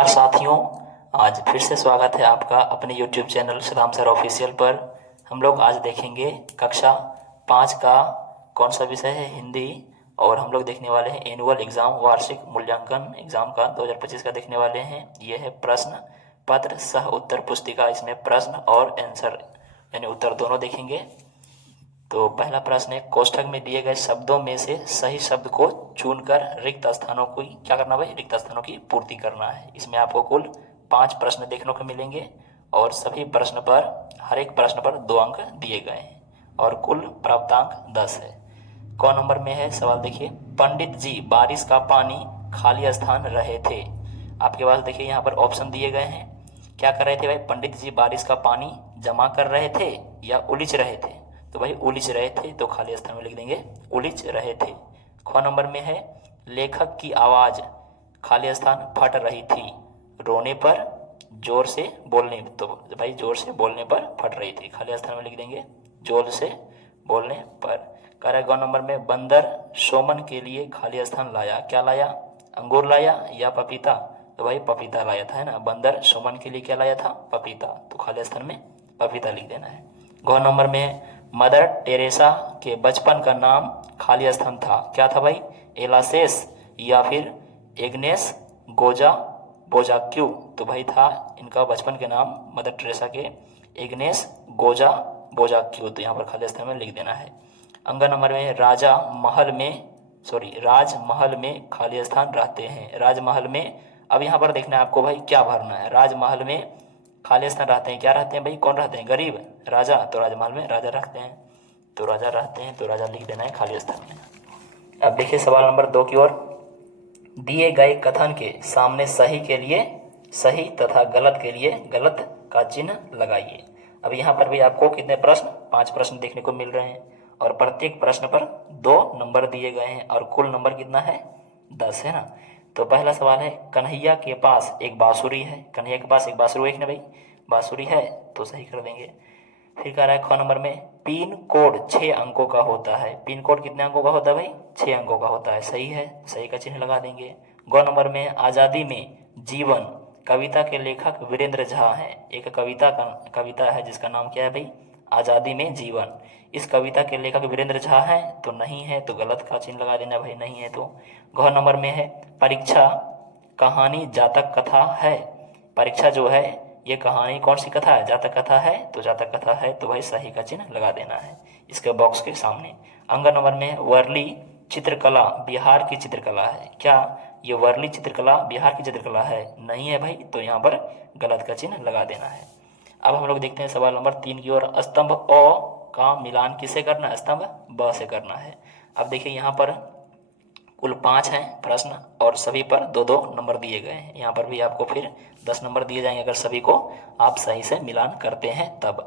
नमस्कार साथियों। आज फिर से स्वागत है आपका अपने YouTube channel Saddam sir official पर। हम लोग आज देखेंगे कक्षा 5 का कौन सा विषय है, हिंदी। और हम लोग देखने वाले हैं एनुअल एग्ज़ाम, वार्षिक मूल्यांकन एग्ज़ाम का 2025 का देखने वाले हैं। ये है प्रश्न पत्र सह उत्तर पुस्तिका। इसमें प्रश्न और आंसर यानी उत्तर दोनों देखेंगे। तो पहला प्रश्न है, कोष्ठक में दिए गए शब्दों में से सही शब्द को चुनकर रिक्त स्थानों को क्या करना भाई, रिक्त स्थानों की पूर्ति करना है। इसमें आपको कुल 5 प्रश्न देखने को मिलेंगे और सभी प्रश्न पर, हर एक प्रश्न पर 2 अंक दिए गए हैं और कुल प्राप्तांक 10 है। कौन नंबर में है सवाल देखिए। पंडित जी बारिश का पानी खाली स्थान रहे थे। आपके पास देखिए यहाँ पर ऑप्शन दिए गए हैं। क्या कर रहे थे भाई, पंडित जी बारिश का पानी जमा कर रहे थे या उलिच रहे थे। तो भाई उलिच रहे थे, तो खाली स्थान में लिख देंगे उलिच रहे थे। ख नंबर में है, लेखक की आवाज खाली स्थान फट रही थी रोने पर जोर से बोलने, तो भाई जोर से बोलने पर फट रही थी, खाली स्थान में लिख देंगे जोर से बोलने पर। कह रहा है ग नंबर में, बंदर सोमन के लिए खाली स्थान लाया। क्या लाया, अंगूर लाया या पपीता। तो भाई पपीता लाया था, है ना। बंदर सोमन के लिए क्या लाया था, पपीता, तो खाली स्थान में पपीता लिख देना है। ग नंबर में, मदर टेरेसा के बचपन का नाम खाली स्थान था। क्या था भाई, एलासेस या फिर एग्नेस गोजा बोजाक्यू। तो भाई था इनका बचपन के नाम मदर टेरेसा के एग्नेस गोजा बोजाक्यू, तो यहाँ पर खाली स्थान में लिख देना है। अंग नंबर में, राजमहल में खाली स्थान रहते हैं। राजमहल में, अब यहाँ पर देखना है आपको भाई क्या भरना है। राजमहल में खाली स्थान रहते हैं, क्या रहते हैं भाई, कौन रहते हैं, गरीब, राजा। तो राजमहल में राजा रखते हैं, तो राजा रहते हैं, तो राजा लिख देना है खाली स्थान में। अब देखिए सवाल नंबर 2 की ओर। दिए गए कथन के सामने सही के लिए सही तथा गलत के लिए गलत का चिन्ह लगाइए। अब यहाँ पर भी आपको कितने प्रश्न, 5 प्रश्न देखने को मिल रहे हैं और प्रत्येक प्रश्न पर 2 नंबर दिए गए हैं और कुल नंबर कितना है, 10 है ना। तो पहला सवाल है, कन्हैया के पास एक बांसुरी है। कन्हैया के पास एक बांसुरी है ना भाई, बांसुरी है, तो सही कर देंगे। फिर कह रहा है ख नंबर में, पिन कोड 6 अंकों का होता है। पिन कोड कितने अंकों का होता है भाई, 6 अंकों का होता है, सही है, सही का चिन्ह लगा देंगे। ग नंबर में, आज़ादी में जीवन कविता के लेखक वीरेंद्र झा हैं। एक कविता है जिसका नाम क्या है भाई, आज़ादी में जीवन। इस कविता के लेखक वीरेंद्र झा हैं, तो नहीं है, तो गलत का चिन्ह लगा देना भाई, नहीं है तो। घ नंबर में है, परीक्षा कहानी जातक कथा है। परीक्षा जो है ये कहानी कौन सी कथा है, जातक कथा है, तो जातक कथा है, तो भाई सही का चिन्ह लगा देना है इसके बॉक्स के सामने। अंग नंबर में, वर्ली चित्रकला बिहार की चित्रकला है। क्या ये वर्ली चित्रकला बिहार की चित्रकला है, नहीं है भाई, तो यहाँ पर गलत का चिन्ह लगा देना है। अब हम लोग देखते हैं सवाल नंबर 3 की ओर। स्तंभ अ का मिलान किससे करना है, स्तंभ ब से करना है। अब देखिए यहाँ पर कुल 5 हैं प्रश्न और सभी पर 2-2 नंबर दिए गए हैं। यहाँ पर भी आपको फिर 10 नंबर दिए जाएंगे अगर सभी को आप सही से मिलान करते हैं तब।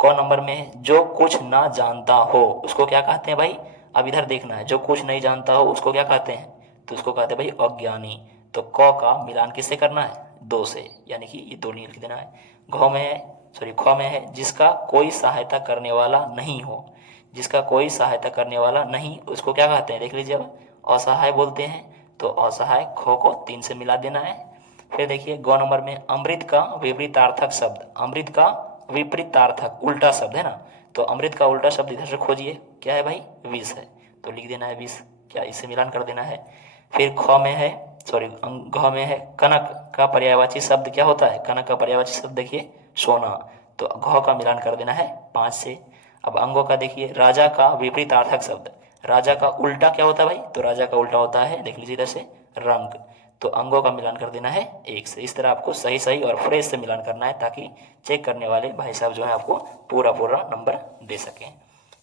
क नंबर में है, जो कुछ ना जानता हो उसको क्या कहते हैं भाई, अब इधर देखना है, जो कुछ नहीं जानता हो उसको क्या कहते हैं, तो उसको कहते हैं भाई अज्ञानी। तो क का मिलान किससे करना है, 2 से, यानी कि ये 2 नहीं लिख देना है। ख में है, जिसका कोई सहायता करने वाला नहीं हो। जिसका कोई सहायता करने वाला नहीं, उसको क्या कहते हैं, देख लीजिए। अब असहाय बोलते हैं, तो असहाय ख को 3 से मिला देना है। फिर देखिए ग नंबर में, अमृत का विपरीतार्थक शब्द। अमृत का विपरीतार्थक उल्टा शब्द है ना, तो अमृत का उल्टा शब्द इधर से खोजिए, क्या है भाई, विष है, तो लिख देना है विष, क्या इससे मिलान कर देना है। फिर घ में है, कनक का पर्यायवाची शब्द क्या होता है, कनक का पर्यायवाची शब्द देखिए सोना, तो घ का मिलान कर देना है 5 से। अब अंगों का देखिए, राजा का विपरीतार्थक शब्द, राजा का उल्टा क्या होता है भाई, तो राजा का उल्टा होता है, देख लीजिए इधर से रंग, तो अंगों का मिलान कर देना है 1 से। इस तरह आपको सही सही और फ्रेश से मिलान करना है ताकि चेक करने वाले भाई साहब जो है आपको पूरा पूरा नंबर दे सकें।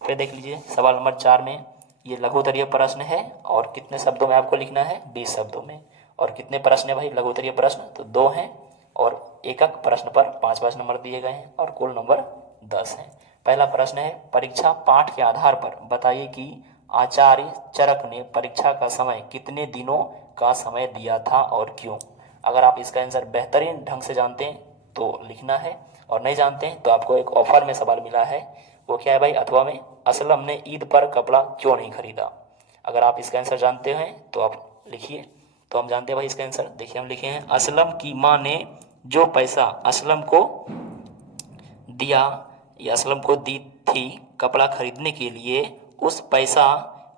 फिर देख लीजिए सवाल नंबर 4 में, ये लघु उत्तरीय प्रश्न है और कितने शब्दों में आपको लिखना है, 20 शब्दों में। और कितने प्रश्न है भाई लघु उत्तरीय प्रश्न, तो 2 हैं और एक प्रश्न पर 5-5 नंबर दिए गए हैं और कुल नंबर 10 हैं। पहला प्रश्न है, परीक्षा पाठ के आधार पर बताइए कि आचार्य चरक ने परीक्षा का समय कितने दिनों का समय दिया था और क्यों। अगर आप इसका आंसर बेहतरीन ढंग से जानते हैं तो लिखना है और नहीं जानते हैं तो आपको एक ऑफर में सवाल मिला है, वो क्या है भाई, अथवा में, असलम ने ईद पर कपड़ा क्यों नहीं खरीदा। अगर आप इसका आंसर जानते हैं तो आप लिखिए, तो हम जानते हैं भाई इसका आंसर, देखिए हम लिखे हैं असलम की माँ ने जो पैसा असलम को दिया या असलम को दी थी कपड़ा खरीदने के लिए, उस पैसा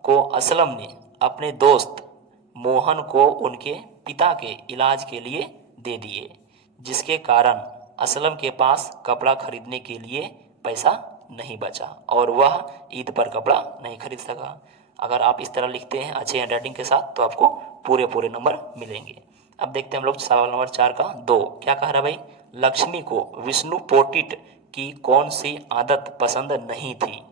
को असलम ने अपने दोस्त मोहन को उनके पिता के इलाज के लिए दे दिए, जिसके कारण असलम के पास कपड़ा खरीदने के लिए पैसा नहीं बचा और वह ईद पर कपड़ा नहीं खरीद सका। अगर आप इस तरह लिखते हैं अच्छे हैंडराइटिंग के साथ तो आपको पूरे पूरे नंबर मिलेंगे। अब देखते हैं हम लोग सवाल नंबर 4 का 2 क्या कह रहा है भाई, लक्ष्मी को विष्णु पोटिट की कौन सी आदत पसंद नहीं थी।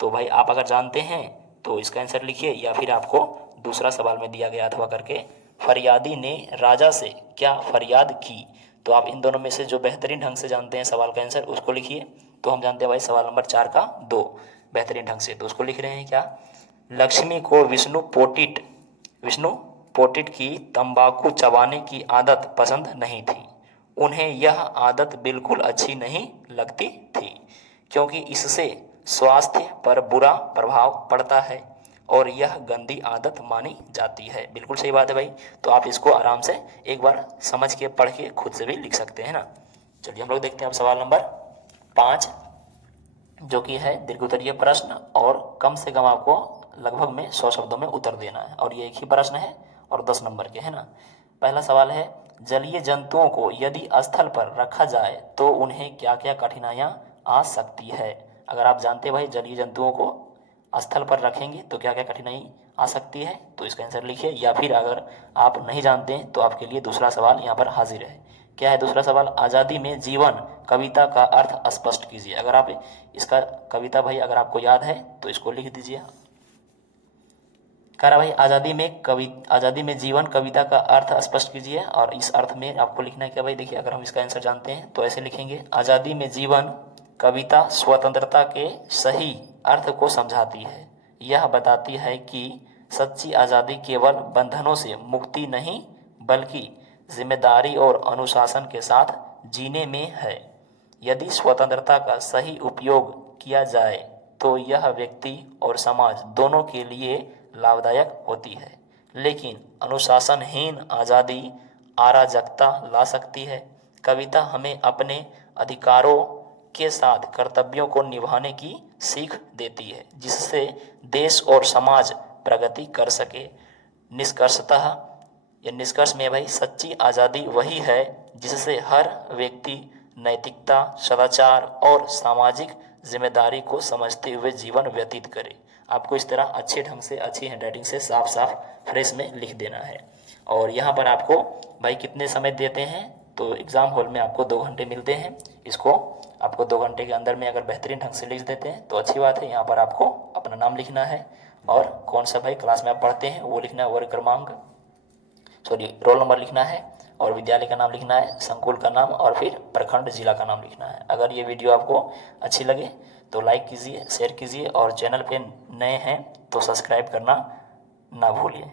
तो भाई आप अगर जानते हैं तो इसका आंसर लिखिए या फिर आपको दूसरा सवाल में दिया गया अथवा करके फरियादी ने राजा से क्या फरियाद की। तो आप इन दोनों में से जो बेहतरीन ढंग से जानते हैं सवाल का आंसर उसको लिखिए। तो हम जानते हैं भाई सवाल नंबर 4 का 2 बेहतरीन ढंग से, तो उसको लिख रहे हैं क्या, लक्ष्मी को विष्णु पोटिट की तंबाकू चबाने की आदत पसंद नहीं थी। उन्हें यह आदत बिल्कुल अच्छी नहीं लगती थी क्योंकि इससे स्वास्थ्य पर बुरा प्रभाव पड़ता है और यह गंदी आदत मानी जाती है। बिल्कुल सही बात है भाई। तो आप इसको आराम से एक बार समझ के पढ़ के खुद से भी लिख सकते हैं ना। चलिए हम लोग देखते हैं अब सवाल नंबर 5 जो कि है दीर्घोत्तरीय प्रश्न और कम से कम आपको लगभग में 100 शब्दों में उत्तर देना है और ये एक ही प्रश्न है और 10 नंबर के है ना। पहला सवाल है, जलीय जंतुओं को यदि स्थल पर रखा जाए तो उन्हें क्या क्या कठिनाइयाँ आ सकती है। अगर आप जानते हैं भाई जलीय जंतुओं को स्थल पर रखेंगे तो क्या क्या कठिनाई आ सकती है तो इसका आंसर लिखिए, या फिर अगर आप नहीं जानते हैं तो आपके लिए दूसरा सवाल यहाँ पर हाजिर है। क्या है दूसरा सवाल, आज़ादी में जीवन कविता का अर्थ स्पष्ट कीजिए। अगर आप इसका कविता भाई अगर आपको याद है तो इसको लिख दीजिए। कह रहा भाई आज़ादी में जीवन कविता का अर्थ स्पष्ट कीजिए और इस अर्थ में आपको लिखना है क्या भाई, देखिए अगर हम इसका आंसर जानते हैं तो ऐसे लिखेंगे, आज़ादी में जीवन कविता स्वतंत्रता के सही अर्थ को समझाती है। यह बताती है कि सच्ची आज़ादी केवल बंधनों से मुक्ति नहीं बल्कि जिम्मेदारी और अनुशासन के साथ जीने में है। यदि स्वतंत्रता का सही उपयोग किया जाए तो यह व्यक्ति और समाज दोनों के लिए लाभदायक होती है, लेकिन अनुशासनहीन आज़ादी अराजकता ला सकती है। कविता हमें अपने अधिकारों के साथ कर्तव्यों को निभाने की सीख देती है जिससे देश और समाज प्रगति कर सके। निष्कर्षतः या निष्कर्ष में भाई सच्ची आज़ादी वही है जिससे हर व्यक्ति नैतिकता, सदाचार और सामाजिक जिम्मेदारी को समझते हुए जीवन व्यतीत करे। आपको इस तरह अच्छे ढंग से अच्छी हैंडराइटिंग से साफ साफ फ्रेश में लिख देना है। और यहाँ पर आपको भाई कितने समय देते हैं तो एग्ज़ाम हॉल में आपको 2 घंटे मिलते हैं। इसको आपको 2 घंटे के अंदर में अगर बेहतरीन ढंग से लिख देते हैं तो अच्छी बात है। यहाँ पर आपको अपना नाम लिखना है और कौन सा भाई क्लास में आप पढ़ते हैं वो लिखना है, वर्ग क्रमांक रोल नंबर लिखना है और विद्यालय का नाम लिखना है, संकुल का नाम और फिर प्रखंड जिला का नाम लिखना है। अगर ये वीडियो आपको अच्छी लगे तो लाइक कीजिए, शेयर कीजिए और चैनल पे नए हैं तो सब्सक्राइब करना ना भूलिए।